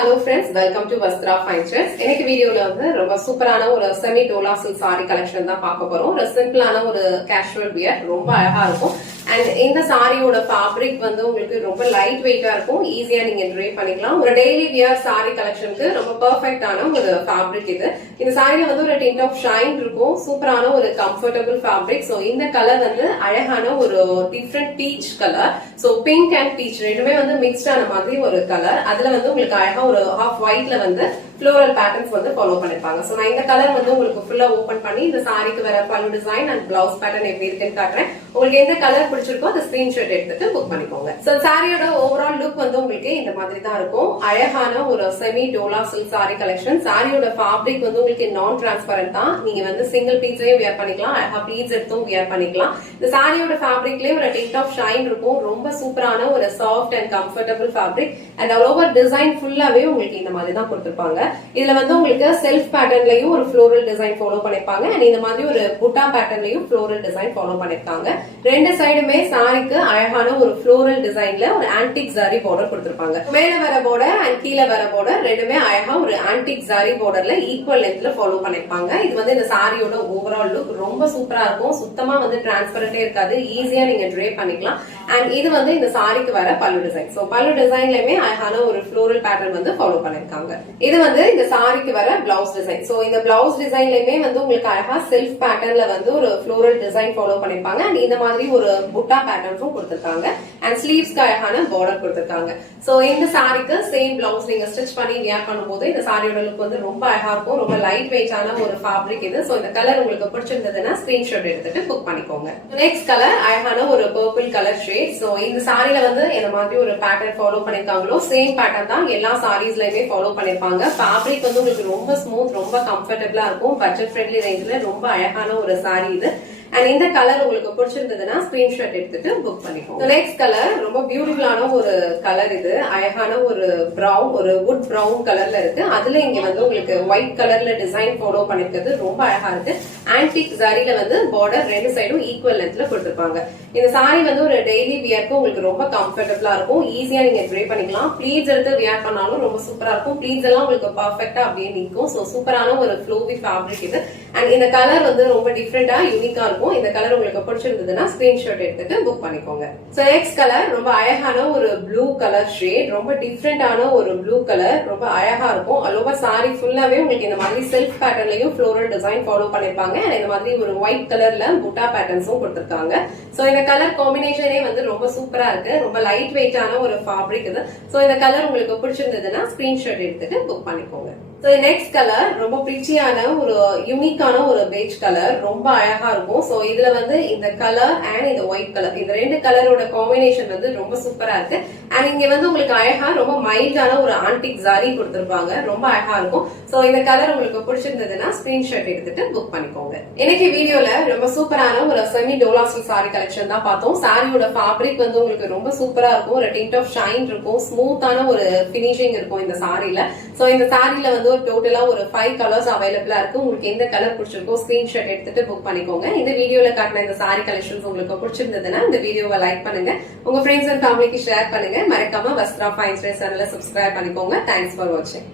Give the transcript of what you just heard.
hello friends, welcome to Vastra Fine Threads. இன்னைக்கு வீடியோல வந்து ரொம்ப சூப்பரான ஒரு semi Dola silk saree collection தான் பார்க்க போறோம். ஒரு சிம்பிளான ஒரு கேஷுவல் வியர் ரொம்ப அழகா இருக்கும். And இந்த சாரியோட ஃபேப்ரிக் வந்து உங்களுக்கு ரொம்ப லைட் வெயிட்டா இருக்கும். ஈஸியா நீங்க ட்ரேப் பண்ணிக்கலாம். ஒரு டெய்லி வியர் saree collectionக்கு ரொம்ப பெர்ஃபெக்ட்டான ஒரு ஃபேப்ரிக் இது. இந்த சாரில வந்து ஒரு டிண்ட் ஆஃப் ஷைன் இருக்கும். சூப்பரான ஒரு கம்ஃபர்ட்டபிள் ஃபேப்ரிக். சோ இந்த கலர் வந்து அழகான ஒரு different peach colour. So pink and beach ரெண்டுமே வந்து மிக்ஸ்ட் ஆன மாதிரி ஒரு கலர். அதுல வந்து உங்களுக்கு அழகா ஒரு ஹாஃப் ஒயிட்ல வந்து ஃப்ளோரல் பேட்டர்ன்ஸ் வந்து ஃபாலோ பண்ணிருப்பாங்க. சோ நான் இந்த கலர் வந்து உங்களுக்கு ஃபுல்லா ஓபன் பண்ணி இந்த சாரிக்கு வர பல்லு டிசைன் அண்ட் பிளவுஸ் பேட்டர்ன் எப்படி இருக்குன்னு காட்டுறேன். உங்களுக்கு எந்த கலர் பிடிச்சிருக்கோ அந்த ஸ்கிரீன்ஷாட் எடுத்துட்டு புக் பண்ணிக்கோங்க. சோ சாரியோட ஓவரால் லுக் வந்து உங்களுக்கு இந்த மாதிரி தான் இருக்கும். அழகான ஒரு semi Dola silk sorry collection. சாரியோட ஃபேப்ரிக் வந்து உங்களுக்கு நான் டிரான்ஸ்பரண்ட் தான். நீங்க வந்து சிங்கிள் பீஸ்லயும் வியர் பண்ணிக்கலாம், அழகா பீஸ் எடுத்தும் வியர் பண்ணிக்கலாம். இந்த சாரியோட ஃபேப்ரிக்லயே ஒரு டிண்ட் ஆஃப் ஷைன் இருக்கும். ரொம்ப சூப்பரான ஒரு soft and comfortable fabric and all over design ஃபுல்லாவே உங்களுக்கு இந்த மாதிரி தான் கொடுத்திருப்பாங்க. இதுல வந்து உங்களுக்கு செல்ஃப் பேட்டர்ன்லயும் ஒரு ஃப்ளோரல் டிசைன் ஃபாலோ பண்ணிருப்பாங்க அண்ட் இந்த மாதிரி ஒரு புட்டா பேட்டர்ன்லயும் ஃப்ளோரல் டிசைன் ஃபாலோ பண்ணிருக்காங்க. ரெண்டு சைடுமே சாரிக்கு அழகான ஒரு ஃப்ளோரல் டிசைன்ல ஒரு ஆன்டிக் ஜாரி பார்டர் கொடுத்திருப்பாங்க. மேல வர பார்டர் அண்ட் கீழே வர பார்டர் ரெண்டுமே அழகா ஒரு ஆன்டிக் ஜாரி பார்டர்ல ஈக்குவல் லென்த்ல ஃபாலோ பண்ணிருப்பாங்க. இது வந்து இந்த சாரியோட ஓவரால் லுக் ரொம்ப சூப்பரா இருக்கும். சுத்தமா வந்து டிரான்ஸ்பரண்டே இருக்காது. ஈஸியா நீங்க ட்ரேப் பண்ணிக்கலாம். அண்ட் இது வந்து இந்த சாரிக்கு வர பல்லு டிசைன். சோ பல்லு டிசைன்லயுமே அழகான ஒரு ஃப்ளோரல் பேட்டர்ன் வந்து ஃபாலோ பண்ணிருக்காங்க. இது வந்து இந்த சாரிக்கு வர பிளவுஸ் டிசைன். சோ இந்த பிளவுஸ் டிசைன்லயுமே வந்து உங்களுக்கு அழகா செல்ஃப் பேட்டர்ன்ல வந்து ஒரு ஃப்ளோரல் டிசைன் ஃபாலோ பண்ணிருப்பாங்க அண்ட் இந்த மாதிரி ஒரு புட்டா பேட்டர்ன்ஸும் கொடுத்திருக்காங்க அண்ட் ஸ்லீவ்ஸ்க்கு அழகான பார்டர் கொடுத்திருக்காங்க. சோ இந்த சாரிக்கு சேம் பிளவுஸ் நீங்க ஸ்டிச் பண்ணி வியர் பண்ணும்போது இந்த சாரியோட லுக் வந்து ரொம்ப அழகா இருக்கும். ரொம்ப லைட் வெயிட்டான ஒரு ஃபேப்ரிக் இது. சோ இந்த கலர் உங்களுக்கு பிடிச்சிருந்ததுன்னா ஸ்கிரீன்ஷாட் எடுத்துட்டு புக் பண்ணிக்கோங்க. நெக்ஸ்ட் கலர் அழகான ஒரு பர்பிள் கலர் ஷேட். சோ இந்த சாரில வந்து இந்த மாதிரி ஒரு பேட்டர்ன் ஃபாலோ பண்ணிருக்காங்களோ சேம் பேட்டர்ன் தான் எல்லா சாரீஸ்லயுமே ஃபாலோ பண்ணிருப்பாங்க. ஃபேப்ரிக் வந்து உங்களுக்கு ரொம்ப ஸ்மூத், ரொம்ப கம்ஃபர்டபிளா இருக்கும். பட்ஜெட் ஃப்ரெண்ட்லி ரேஞ்ச்ல ரொம்ப அழகான ஒரு சாரி இது. அண்ட் இந்த கலர் உங்களுக்கு பிடிச்சிருந்ததுன்னா ஸ்கிரீன்ஷாட் எடுத்துட்டு புக் பண்ணிக்கோங்க. நெக்ஸ்ட் கலர் ரொம்ப பியூட்டிஃபுல்லான ஒரு கலர் இது. அழகான ஒரு பிரவுன், ஒரு வுட் பிரவுன் கலர்ல இருக்கு. அதுல இங்க வந்து உங்களுக்கு ஒயிட் கலர்ல டிசைன் ஃபாலோ பண்ணிருக்கிறது ரொம்ப அழகா இருக்கு. ஆன்டிக் சாரில வந்து பார்டர் ரெண்டு சைடும் ஈக்குவல் லென்த்ல கொடுத்திருப்பாங்க. இந்த சாரி வந்து ஒரு டெய்லி வியர்க்கு உங்களுக்கு ரொம்ப கம்ஃபர்டபிளா இருக்கும். ஈஸியா நீங்க ட்ரை பண்ணிக்கலாம். ப்ளீட்ஸ் எடுத்து வியர் பண்ணாலும் ரொம்ப சூப்பரா இருக்கும். ப்ளீட்ஸ் எல்லாம் உங்களுக்கு பர்ஃபெக்டா அப்படியே நிற்கும். சோ சூப்பரான ஒரு ஃப்ளோவி ஃபேப்ரிக் இது. அண்ட் இந்த கலர் வந்து ரொம்ப டிஃப்ரெண்டா யூனிக்கா இருக்கும். இந்த கலர் உங்களுக்கு பிடிச்சிருந்ததுன்னா ஸ்கிரீன்ஷாட் எடுத்துட்டு புக் பண்ணிக்கோங்க. சோ நெக்ஸ்ட் கலர் ரொம்ப அழகான ஒரு ப்ளூ கலர் ஷேட். ரொம்ப டிஃப்ரெண்டான ஒரு ப்ளூ கலர். ரொம்ப அழகா இருக்கும். ஆல் சாரி ஃபுல்லாவே உங்களுக்கு இந்த மாதிரி செல்ஃப் பேட்டர்ன்லயும் ஃப்ளோரல் டிசைன் ஃபாலோ பண்ணிருப்பாங்க. இந்த மாதிரி ஒரு ஒயிட் கலர்ல புட்டா பேட்டர்ன்ஸும் கொடுத்திருக்காங்க. சோ இந்த கலர் காம்பினேஷனே வந்து ரொம்ப சூப்பரா இருக்கு. ரொம்ப லைட் வெயிட்டான ஒரு ஃபேப்ரிக் இது. சோ இந்த கலர் உங்களுக்கு பிடிச்சிருந்ததுன்னா ஸ்கிரீன்ஷாட் எடுத்துட்டு புக் பண்ணிக்கோங்க. சோ நெக்ஸ்ட் கலர் ரொம்ப பிரிச்சியான ஒரு யூனிக்கான ஒரு பெய்ஜ் கலர். ரொம்ப அழகா இருக்கும். சோ இதுல வந்து இந்த கலர் அண்ட் இந்த ஒயிட் கலர், இந்த ரெண்டு கலரோட காம்பினேஷன் வந்து ரொம்ப சூப்பரா இருக்கு. அண்ட் இங்க வந்து உங்களுக்கு அழகா ரொம்ப மைல்டான ஒரு ஆன்டிக் ஜாரி கொடுத்திருப்பாங்க. ரொம்ப அழகா இருக்கும். சோ இந்த கலர் உங்களுக்கு பிடிச்சிருந்ததுன்னா ஸ்கிரீன்ஷாட் எடுத்துட்டு புக் பண்ணிக்கோங்க. இன்னைக்கு வீடியோல ரொம்ப சூப்பரான ஒரு semi Dola silk sorry collection தான் பார்த்தோம். சாரியோட ஃபேப்ரிக் வந்து உங்களுக்கு ரொம்ப சூப்பரா இருக்கும். ஒரு டிண்ட் ஆஃப் ஷைன் இருக்கும். ஸ்மூத்தான ஒரு பினிஷிங் இருக்கும் இந்த சாரில. சோ இந்த சாரில வந்து ஒரு டோட்டலா ஒரு 5 கலர்ஸ் அவைலபிளா இருக்கு. உங்களுக்கு எந்த கலர் பிடிச்சிருக்கோ ஸ்கிரீன்ஷாட் எடுத்துட்டு புக் பண்ணிக்கோங்க. இந்த வீடியோல காட்டின இந்த சாரி கலெக்ஷன்ஸ் உங்களுக்கு பிடிச்சிருந்ததுன்னா இந்த வீடியோவை லைக் பண்ணுங்க, உங்க ஃப்ரெண்ட்ஸ் அண்ட் ஃபேமிலிக்கு ஷேர் பண்ணுங்க. மறக்காம வஸ்த்ரா ஃபைன் த்ரெட்ஸ் சேனலை சப்ஸ்கிரைப் பண்ணிக்கோங்க. தேங்க்ஸ் ஃபார் வாட்சிங்.